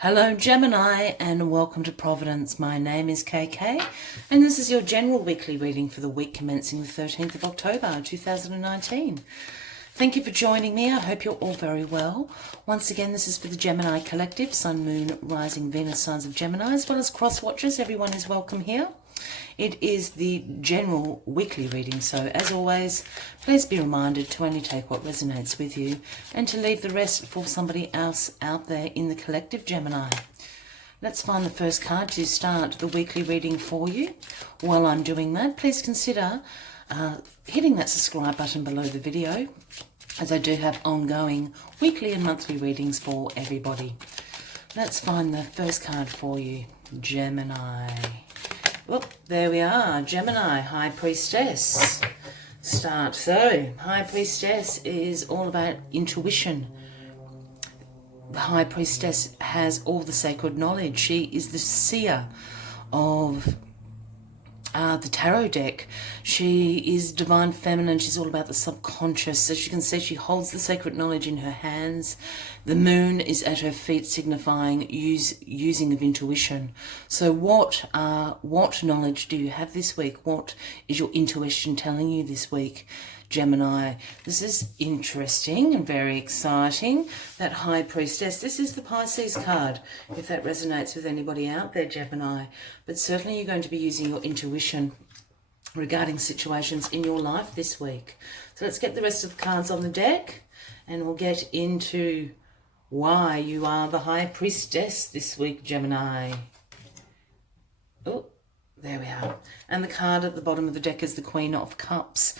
Hello Gemini and welcome to Providence. My name is KK and this is your general weekly reading for the week commencing the 13th of October 2019. Thank you for joining me. I hope you're all very well. Once again, this is for the Gemini Collective, Sun, Moon, Rising, Venus signs of Gemini, as well as cross watchers. Everyone is welcome here. It is the general weekly reading, so as always, please be reminded to only take what resonates with you and to leave the rest for somebody else out there in the collective, Gemini. Let's find the first card to start the weekly reading for you. While I'm doing that, please consider hitting that subscribe button below the video, as I do have ongoing weekly and monthly readings for everybody. Let's find the first card for you, Gemini. Well, there we are, Gemini, High Priestess. Start. So, High Priestess is all about intuition. The High Priestess has all the sacred knowledge. She is the seer of the tarot deck. She is divine feminine. She's all about the subconscious. As you can see, she holds the sacred knowledge in her hands. The moon is at her feet, signifying using of intuition. So what knowledge do you have this week? What is your intuition telling you this week, Gemini? This is interesting and very exciting. That High Priestess, this is the Pisces card, if that resonates with anybody out there, Gemini. But certainly you're going to be using your intuition regarding situations in your life this week. So let's get the rest of the cards on the deck and we'll get into why you are the High Priestess this week, Gemini. Oh, there we are. And the card at the bottom of the deck is the Queen of Cups.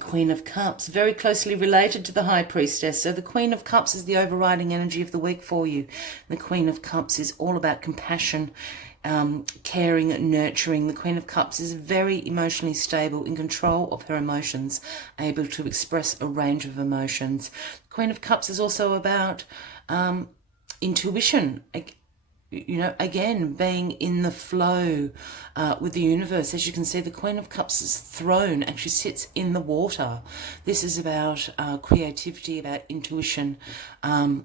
Queen of Cups, very closely related to the High Priestess. So the Queen of Cups is the overriding energy of the week for you. The Queen of Cups is all about compassion, caring, nurturing. The Queen of Cups is very emotionally stable, in control of her emotions, able to express a range of emotions. The Queen of Cups is also about intuition. You know, again, being in the flow with the universe. As you can see, the Queen of Cups' throne actually sits in the water. This is about creativity, about intuition, and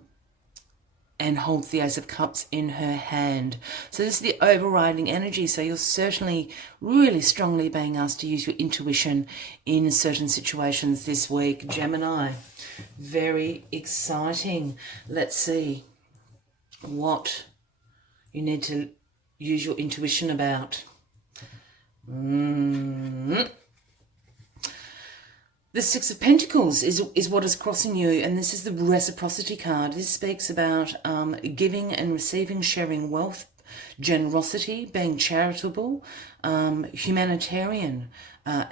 holds the Ace of Cups in her hand. So this is the overriding energy. So you're certainly really strongly being asked to use your intuition in certain situations this week, Gemini. Very exciting. Let's see what you need to use your intuition about. The Six of Pentacles is what is crossing you, and this is the reciprocity card. This speaks about giving and receiving, sharing wealth, generosity, being charitable, humanitarian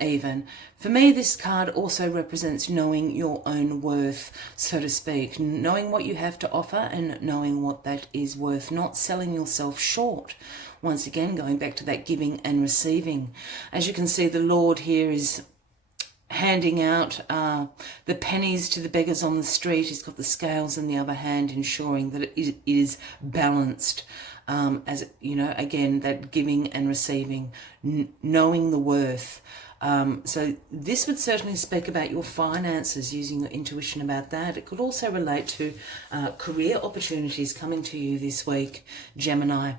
even. For me, this card also represents knowing your own worth, so to speak, knowing what you have to offer and knowing what that is worth, not selling yourself short. Once again, going back to that giving and receiving. As you can see, the Lord here is handing out the pennies to the beggars on the street. He's got the scales in the other hand, ensuring that it is balanced. As you know, again, that giving and receiving, knowing the worth. So this would certainly speak about your finances, using your intuition about that. It could also relate to career opportunities coming to you this week, Gemini.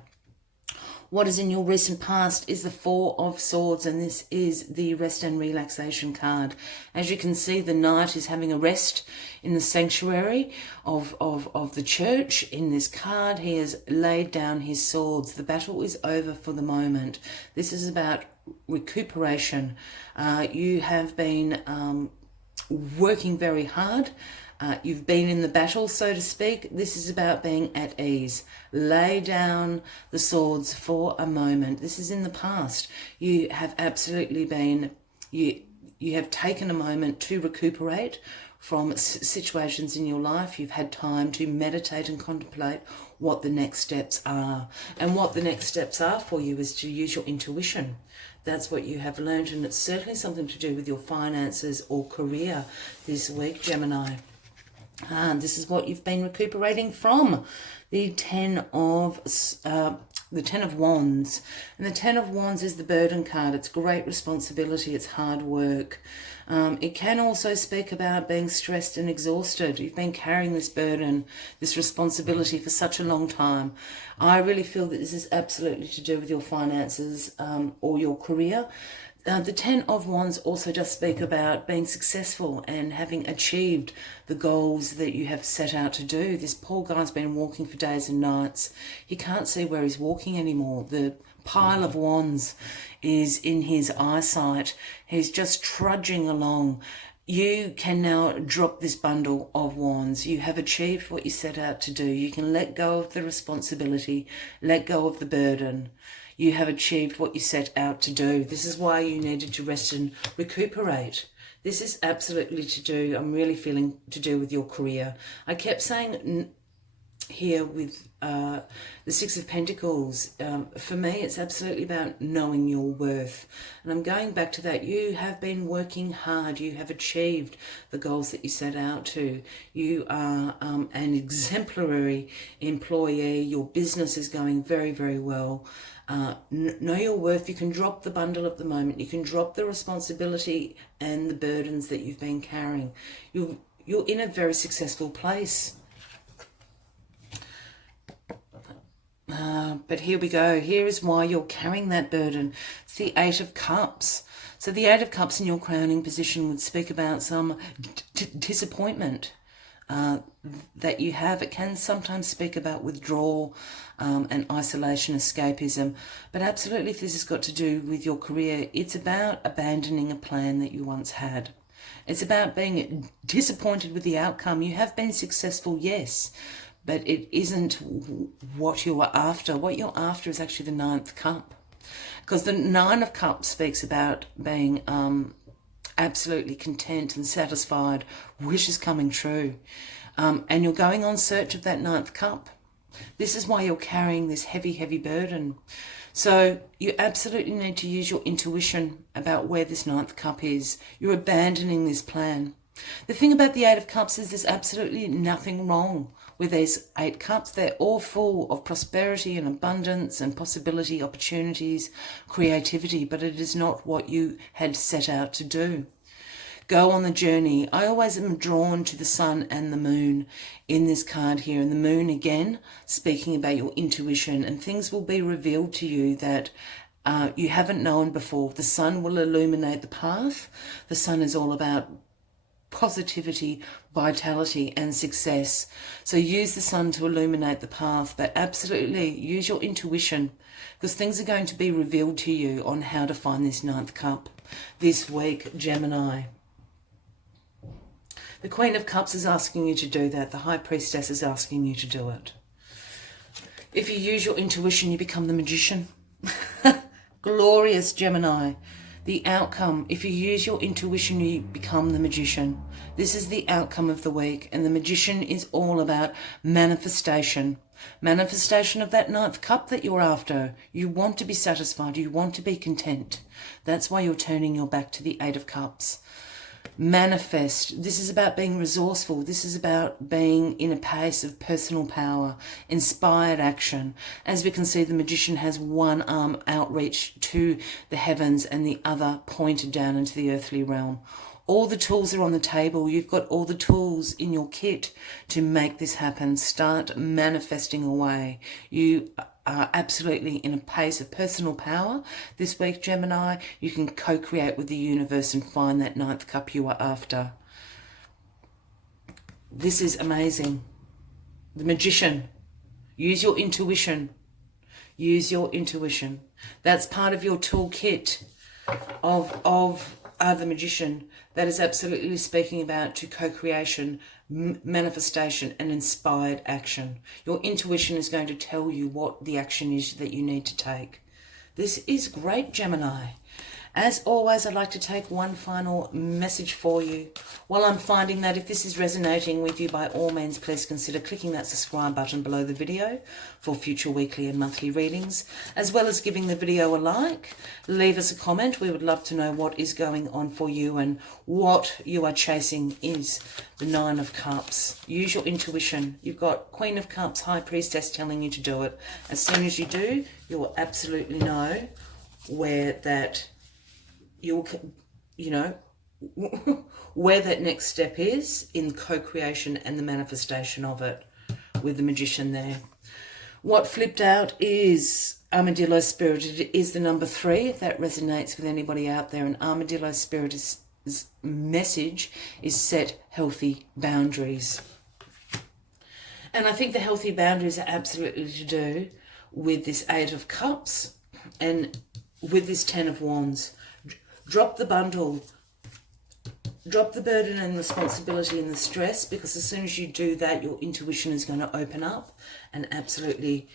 What is in your recent past is the Four of Swords, and this is the rest and relaxation card. As you can see, the Knight is having a rest in the sanctuary of the church. In this card, he has laid down his swords. The battle is over for the moment. This is about recuperation. You have been working very hard. You've been in the battle, so to speak. This is about being at ease. Lay down the swords for a moment. This is in the past. You have absolutely been, you have taken a moment to recuperate from situations in your life. You've had time to meditate and contemplate what the next steps are. And what the next steps are for you is to use your intuition. That's what you have learned, and it's certainly something to do with your finances or career this week, Gemini. This is what you've been recuperating from. The Ten of the Ten of Wands. And the Ten of Wands is the burden card. It's great responsibility. It's hard work. It can also speak about being stressed and exhausted. You've been carrying this burden, this responsibility for such a long time. I really feel that this is absolutely to do with your finances or your career. The Ten of Wands also does speak about being successful and having achieved the goals that you have set out to do. This poor guy's been walking for days and nights. He can't see where he's walking anymore. The pile of wands is in his eyesight. He's just trudging along. You can now drop this bundle of wands. You have achieved what you set out to do. You can let go of the responsibility, let go of the burden. You have achieved what you set out to do. This is why you needed to rest and recuperate. This is absolutely to do, I'm really feeling to do with your career. I kept saying here with the Six of Pentacles, for me it's absolutely about knowing your worth. And I'm going back to that. You have been working hard. You have achieved the goals that you set out to. You are an exemplary employee. Your business is going very, very well. Know your worth. You can drop the bundle at the moment. You can drop the responsibility and the burdens that you've been carrying. You're in a very successful place. But here we go. Here is why you're carrying that burden. It's the Eight of Cups. So the Eight of Cups in your crowning position would speak about some disappointment that you have. It can sometimes speak about withdrawal and isolation, escapism. But absolutely, if this has got to do with your career, it's about abandoning a plan that you once had. It's about being disappointed with the outcome. You have been successful, yes, but it isn't what you are after. What you're after is actually the Ninth Cup. Because the Nine of Cups speaks about being absolutely content and satisfied, wishes coming true. And you're going on search of that Ninth Cup. This is why you're carrying this heavy, heavy burden. So you absolutely need to use your intuition about where this Ninth Cup is. You're abandoning this plan. The thing about the Eight of Cups is there's absolutely nothing wrong with these 8 cups. They're all full of prosperity and abundance and possibility, opportunities, creativity, but it is not what you had set out to do. Go on the journey. I always am drawn to the sun and the moon in this card here. And the moon, again, speaking about your intuition, and things will be revealed to you that you haven't known before. The sun will illuminate the path. The sun is all about positivity, vitality and success. So use the sun to illuminate the path, but absolutely use your intuition, because things are going to be revealed to you on how to find this Ninth Cup this week, Gemini. The Queen of Cups is asking you to do that. The High Priestess is asking you to do it. If you use your intuition, you become the Magician. Glorious, Gemini. The outcome, if you use your intuition, you become the Magician. This is the outcome of the week. And the Magician is all about manifestation. Manifestation of that Ninth Cup that you're after. You want to be satisfied. You want to be content. That's why you're turning your back to the Eight of Cups. Manifest. This is about being resourceful. This is about being in a pace of personal power, inspired action. As we can see, the Magician has one arm outreach to the heavens and the other pointed down into the earthly realm. All the tools are on the table. You've got all the tools in your kit to make this happen. Start manifesting away. You are absolutely in a pace of personal power. This week, Gemini, you can co-create with the universe and find that Ninth Cup you are after. This is amazing. The Magician. Use your intuition. Use your intuition. That's part of your toolkit of the Magician. That is absolutely speaking about to co-creation, manifestation and inspired action. Your intuition is going to tell you what the action is that you need to take. This is great, Gemini. As always, I'd like to take one final message for you. While I'm finding that if this is resonating with you, by all means, please consider clicking that subscribe button below the video for future weekly and monthly readings, as well as giving the video a like. Leave us a comment. We would love to know what is going on for you and what you are chasing is the Nine of Cups. Use your intuition. You've got Queen of Cups, High Priestess telling you to do it. As soon as you do, you will absolutely know where that where that next step is in co-creation and the manifestation of it, with the Magician there. What flipped out is Armadillo Spirit. It is the number 3, if that resonates with anybody out there. And Armadillo Spirit's message is set healthy boundaries. And I think the healthy boundaries are absolutely to do with this 8 of Cups and with this 10 of Wands. Drop the bundle. Drop the burden and responsibility and the stress, because as soon as you do that, your intuition is going to open up and absolutely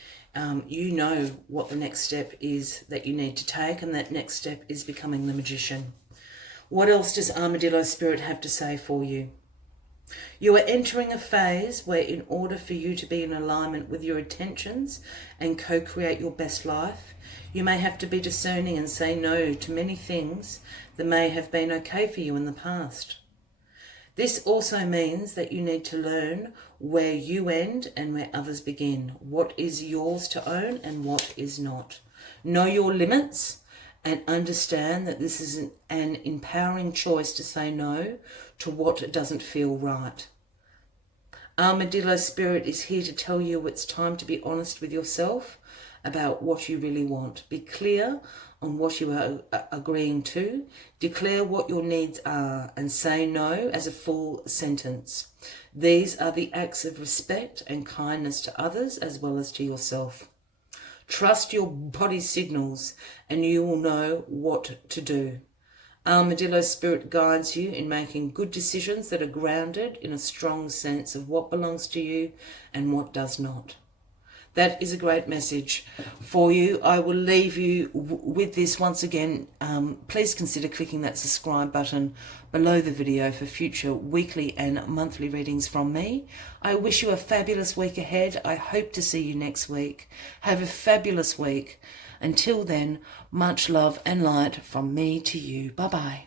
you know what the next step is that you need to take, and that next step is becoming the Magician. What else does Armadillo Spirit have to say for you? You are entering a phase where, in order for you to be in alignment with your intentions and co-create your best life, you may have to be discerning and say no to many things that may have been okay for you in the past. This also means that you need to learn where you end and where others begin. What is yours to own and what is not. Know your limits and understand that this is an empowering choice to say no to what doesn't feel right. Armadillo Spirit is here to tell you it's time to be honest with yourself about what you really want. Be clear on what you are agreeing to. Declare what your needs are and say no as a full sentence. These are the acts of respect and kindness to others as well as to yourself. Trust your body's signals and you will know what to do. Armadillo Spirit guides you in making good decisions that are grounded in a strong sense of what belongs to you and what does not. That is a great message for you. I will leave you with this once again. Please consider clicking that subscribe button below the video for future weekly and monthly readings from me. I wish you a fabulous week ahead. I hope to see you next week. Have a fabulous week. Until then, much love and light from me to you. Bye-bye.